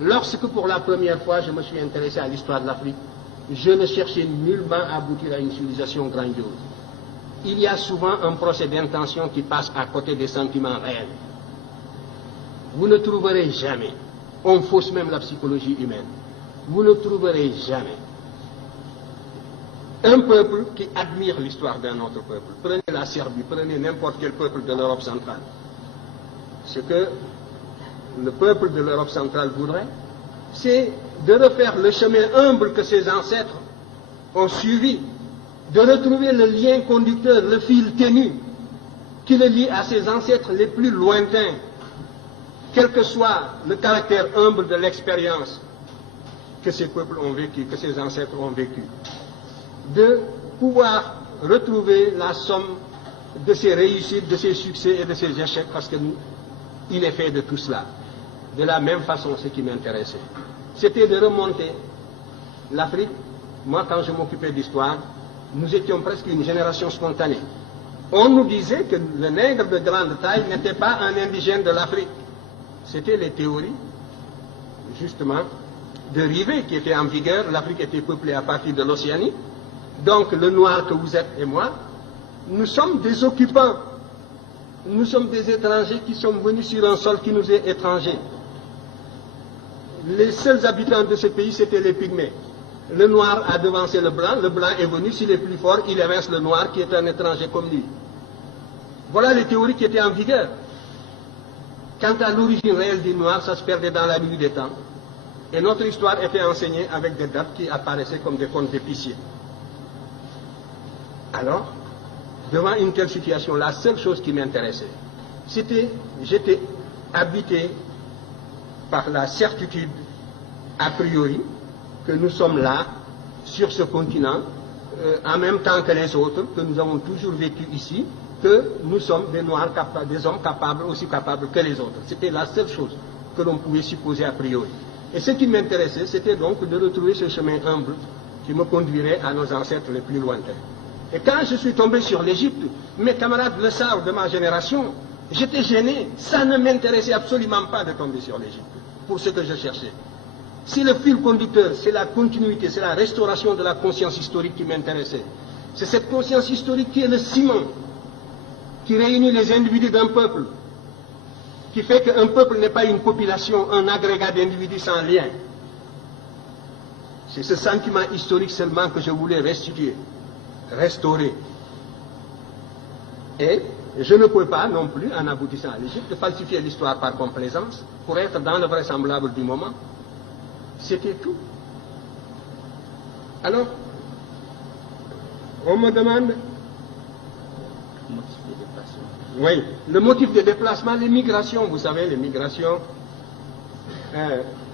Lorsque pour la première fois je me suis intéressé à l'histoire de l'Afrique, je ne cherchais nullement à aboutir à une civilisation grandiose. Il y a souvent un procès d'intention qui passe à côté des sentiments réels. Vous ne trouverez jamais, on fausse même la psychologie humaine, vous ne trouverez jamais un peuple qui admire l'histoire d'un autre peuple. Prenez la Serbie, prenez n'importe quel peuple de l'Europe centrale. Ce que le peuple de l'Europe centrale voudrait, c'est de refaire le chemin humble que ses ancêtres ont suivi, de retrouver le lien conducteur, le fil ténu qui le lie à ses ancêtres les plus lointains, quel que soit le caractère humble de l'expérience que ces peuples ont vécu, que ces ancêtres ont vécu, de pouvoir retrouver la somme de ses réussites, de ses succès et de ses échecs, parce qu'il est fait de tout cela. De la même façon, ce qui m'intéressait, c'était de remonter l'Afrique. Moi, quand je m'occupais d'histoire, nous étions presque une génération spontanée. On nous disait que le nègre de grande taille n'était pas un indigène de l'Afrique. C'était les théories, justement, de Rivet qui étaient en vigueur. L'Afrique était peuplée à partir de l'Océanie. Donc, le noir que vous êtes et moi, nous sommes des occupants. Nous sommes des étrangers qui sont venus sur un sol qui nous est étranger. Les seuls habitants de ce pays, c'était les Pygmées. Le noir a devancé le blanc est venu, s'il est plus fort, il évince le noir qui est un étranger comme lui. Voilà les théories qui étaient en vigueur. Quant à l'origine réelle du noir, ça se perdait dans la nuit des temps. Et notre histoire était enseignée avec des dates qui apparaissaient comme des contes d'épiciers. Alors, devant une telle situation, la seule chose qui m'intéressait, c'était, j'étais habité par la certitude, a priori, que nous sommes là, sur ce continent, en même temps que les autres, que nous avons toujours vécu ici, que nous sommes des Noirs, des hommes capables, aussi capables que les autres. C'était la seule chose que l'on pouvait supposer a priori. Et ce qui m'intéressait, c'était donc de retrouver ce chemin humble qui me conduirait à nos ancêtres les plus lointains. Et quand je suis tombé sur l'Égypte, mes camarades le savent de ma génération, j'étais gêné. Ça ne m'intéressait absolument pas de tomber sur l'Égypte, pour ce que je cherchais. Si le fil conducteur, c'est la continuité, c'est la restauration de la conscience historique qui m'intéressait. C'est cette conscience historique qui est le ciment, qui réunit les individus d'un peuple, qui fait qu'un peuple n'est pas une population, un agrégat d'individus sans lien. C'est ce sentiment historique seulement que je voulais restituer, restaurer. Et je ne pouvais pas non plus, en aboutissant à l'Égypte, falsifier l'histoire par complaisance pour être dans le vraisemblable du moment. C'était tout. Alors, on me demande... Oui, le motif de déplacement, les migrations, vous savez, les migrations,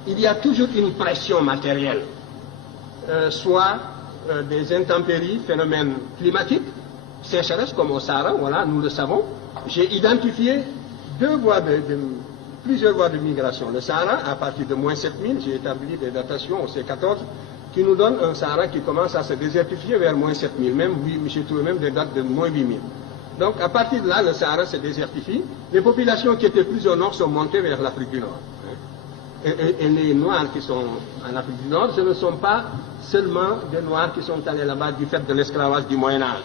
il y a toujours une pression matérielle, soit des intempéries, phénomènes climatiques, sécheresse comme au Sahara, voilà, nous le savons. J'ai identifié plusieurs voies de migration. Le Sahara, à partir de moins 7000, j'ai établi des datations au C14 qui nous donnent un Sahara qui commence à se désertifier vers moins 7000, même, oui, j'ai trouvé même des dates de moins 8000. Donc, à partir de là, le Sahara se désertifie. Les populations qui étaient plus au nord sont montées vers l'Afrique du Nord. Et les Noirs qui sont en Afrique du Nord, ce ne sont pas seulement des Noirs qui sont allés là-bas du fait de l'esclavage du Moyen-Âge.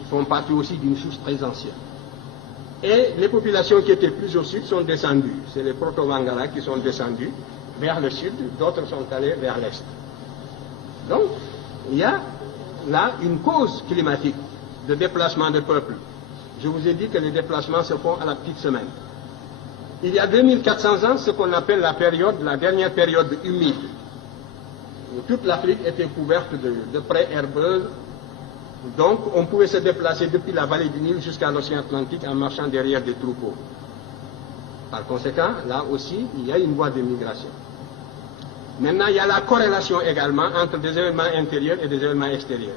Ils font partie aussi d'une source très ancienne. Et les populations qui étaient plus au sud sont descendues. C'est les Proto-Vangara qui sont descendus vers le sud, d'autres sont allés vers l'est. Donc, il y a là une cause climatique de déplacement de peuples. Je vous ai dit que les déplacements se font à la petite semaine. Il y a 2400 ans, ce qu'on appelle la dernière période humide. Toute l'Afrique était couverte de prairies herbeuses. Donc, on pouvait se déplacer depuis la vallée du Nil jusqu'à l'océan Atlantique en marchant derrière des troupeaux. Par conséquent, là aussi, il y a une voie de migration. Maintenant, il y a la corrélation également entre des événements intérieurs et des événements extérieurs.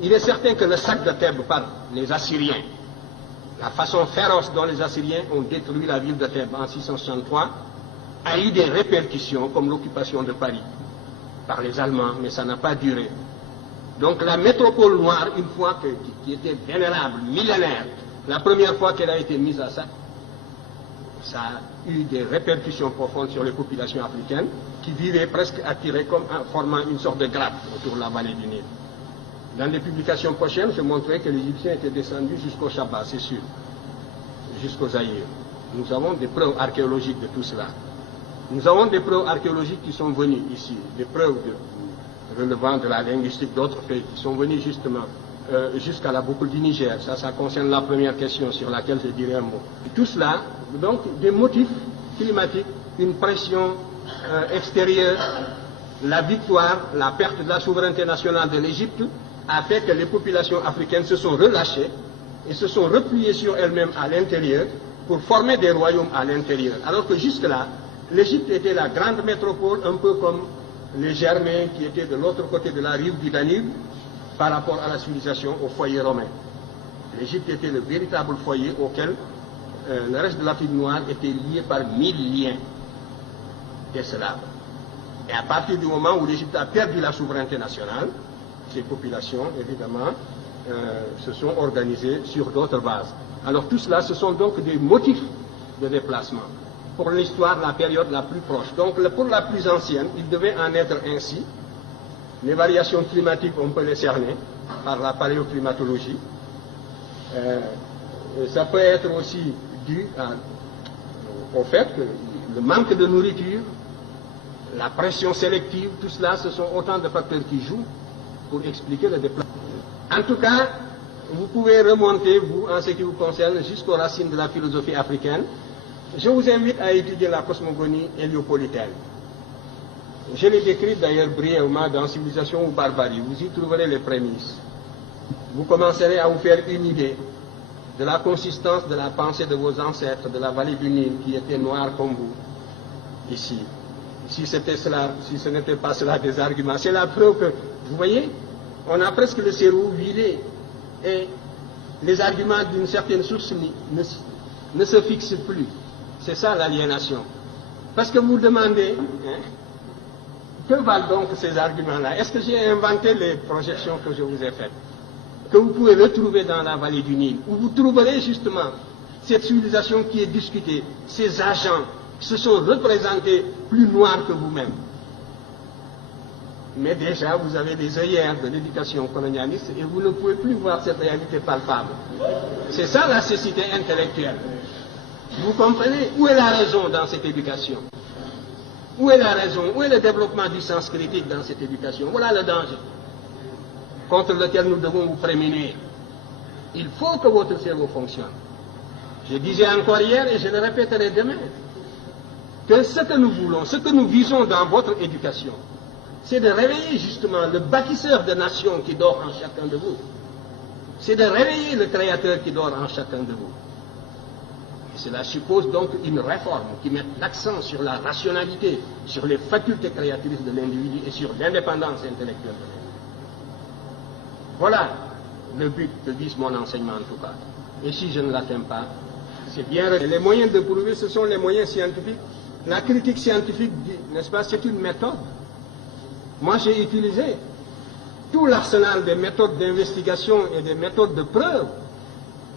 Il est certain que le sac de Thèbes par les Assyriens, la façon féroce dont les Assyriens ont détruit la ville de Thèbes en 663, a eu des répercussions comme l'occupation de Paris par les Allemands, mais ça n'a pas duré. Donc la métropole noire, une fois qui était vénérable, millénaire, la première fois qu'elle a été mise à sac, ça a eu des répercussions profondes sur les populations africaines qui vivaient presque attirées comme en formant une sorte de grappe autour de la vallée du Nil. Dans les publications prochaines, je montrerai que les Égyptiens étaient descendus jusqu'au Chaba, c'est sûr, jusqu'au Zaïre. Nous avons des preuves archéologiques de tout cela. Nous avons des preuves archéologiques qui sont venues ici, des preuves relevant de la linguistique d'autres pays qui sont venus justement jusqu'à la boucle du Niger. Ça concerne la première question sur laquelle je dirai un mot. Tout cela, donc, des motifs climatiques, une pression extérieure, la victoire, la perte de la souveraineté nationale de l'Égypte a fait que les populations africaines se sont relâchées et se sont repliées sur elles-mêmes à l'intérieur pour former des royaumes à l'intérieur. Alors que jusque-là, l'Égypte était la grande métropole, un peu comme les Germains qui étaient de l'autre côté de la rive du Danube par rapport à la civilisation, au foyer romain. L'Égypte était le véritable foyer auquel le reste de l'Afrique noire était lié par 1000 liens d'esclaves. Et à partir du moment où l'Égypte a perdu la souveraineté nationale, ces populations, évidemment, se sont organisées sur d'autres bases. Alors tout cela, ce sont donc des motifs de déplacement. Pour l'histoire, la période la plus proche. Donc pour la plus ancienne, il devait en être ainsi. Les variations climatiques, on peut les cerner par la paléoclimatologie. Ça peut être aussi dû au fait que le manque de nourriture, la pression sélective, tout cela, ce sont autant de facteurs qui jouent pour expliquer le déplacement. En tout cas, vous pouvez remonter, vous, en ce qui vous concerne, jusqu'aux racines de la philosophie africaine. Je vous invite à étudier la cosmogonie héliopolitaine. Je l'ai décrite d'ailleurs brièvement dans Civilisation ou Barbarie. Vous y trouverez les prémices. Vous commencerez à vous faire une idée de la consistance de la pensée de vos ancêtres de la vallée du Nil qui étaient noirs comme vous, ici. Si c'était cela, si ce n'était pas cela des arguments, c'est la preuve que, vous voyez, on a presque le cerveau vidé et les arguments d'une certaine source ne se fixent plus. C'est ça l'aliénation. Parce que vous demandez, que valent donc ces arguments-là? Est-ce que j'ai inventé les projections que je vous ai faites, que vous pouvez retrouver dans la vallée du Nil, où vous trouverez justement cette civilisation qui est discutée, ces agents qui se sont représentés plus noirs que vous-même. Mais déjà, vous avez des œillères de l'éducation colonialiste et vous ne pouvez plus voir cette réalité palpable. C'est ça la cécité intellectuelle. Vous comprenez? Où est la raison dans cette éducation? Où est la raison? Où est le développement du sens critique dans cette éducation? Voilà le danger contre lequel nous devons vous prémunir. Il faut que votre cerveau fonctionne. Je disais encore hier et je le répéterai demain, que ce que nous voulons, ce que nous visons dans votre éducation, c'est de réveiller justement le bâtisseur de nations qui dort en chacun de vous. C'est de réveiller le créateur qui dort en chacun de vous. Et cela suppose donc une réforme qui mette l'accent sur la rationalité, sur les facultés créatrices de l'individu et sur l'indépendance intellectuelle de l'individu. Voilà le but que vise mon enseignement en tout cas. Et si je ne l'atteins pas, c'est bien. Les moyens de prouver, ce sont les moyens scientifiques. La critique scientifique, n'est-ce pas, c'est une méthode. Moi, j'ai utilisé tout l'arsenal des méthodes d'investigation et des méthodes de preuve.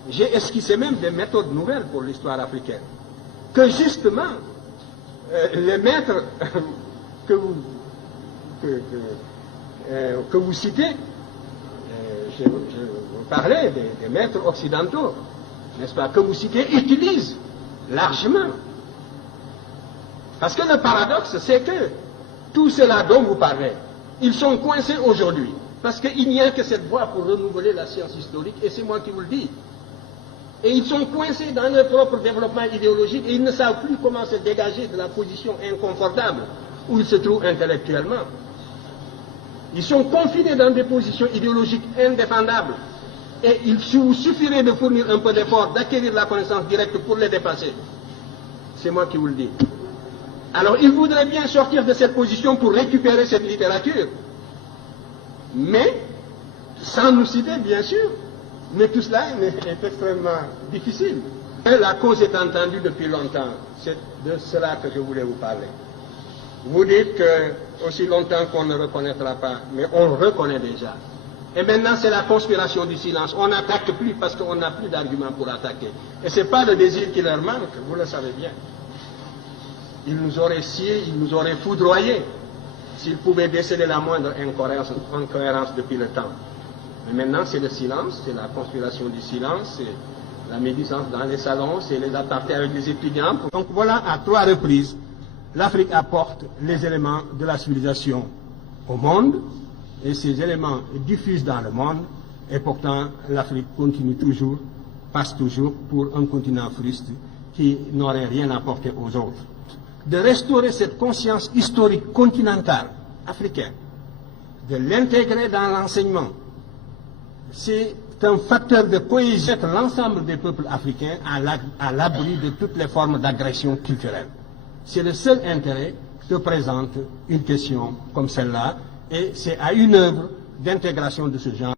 J'ai esquissé même des méthodes nouvelles pour l'histoire africaine. Que justement, les maîtres que vous citez, je parlais des maîtres occidentaux, n'est-ce pas, que vous citez, utilisent largement. Parce que le paradoxe, c'est que tout cela dont vous parlez, ils sont coincés aujourd'hui. Parce qu'il n'y a que cette voie pour renouveler la science historique, et c'est moi qui vous le dis. Et ils sont coincés dans leur propre développement idéologique, et ils ne savent plus comment se dégager de la position inconfortable où ils se trouvent intellectuellement. Ils sont confinés dans des positions idéologiques indéfendables. Et il vous suffirait de fournir un peu d'effort, d'acquérir la connaissance directe pour les dépasser. C'est moi qui vous le dis. Alors, ils voudraient bien sortir de cette position pour récupérer cette littérature. Mais, sans nous citer, bien sûr, mais tout cela est extrêmement difficile. Et la cause est entendue depuis longtemps. C'est de cela que je voulais vous parler. Vous dites que aussi longtemps qu'on ne reconnaîtra pas, mais on reconnaît déjà. Et maintenant, c'est la conspiration du silence. On n'attaque plus parce qu'on n'a plus d'arguments pour attaquer. Et ce n'est pas le désir qui leur manque, vous le savez bien. Ils nous auraient sciés, ils nous auraient foudroyés s'ils pouvaient déceler la moindre incohérence depuis le temps. Mais maintenant, c'est le silence, c'est la conspiration du silence, c'est la médisance dans les salons, c'est les apartés avec les étudiants. Donc voilà, à 3 reprises, l'Afrique apporte les éléments de la civilisation au monde, et ces éléments diffusent dans le monde, et pourtant l'Afrique continue toujours, passe toujours pour un continent fruste qui n'aurait rien apporté aux autres. De restaurer cette conscience historique continentale africaine, de l'intégrer dans l'enseignement, c'est un facteur de cohésion de l'ensemble des peuples africains à l'abri de toutes les formes d'agression culturelle. C'est le seul intérêt que présente une question comme celle-là, et c'est à une œuvre d'intégration de ce genre